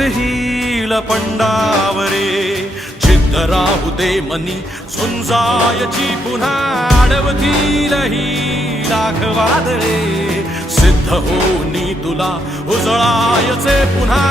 hill पंडावरे जिद्द राहू दे मनी झुंजायची पुन्हा अडवतील ही लाख वादळे सिद्ध होनी तुला उजळायचे पुन्हा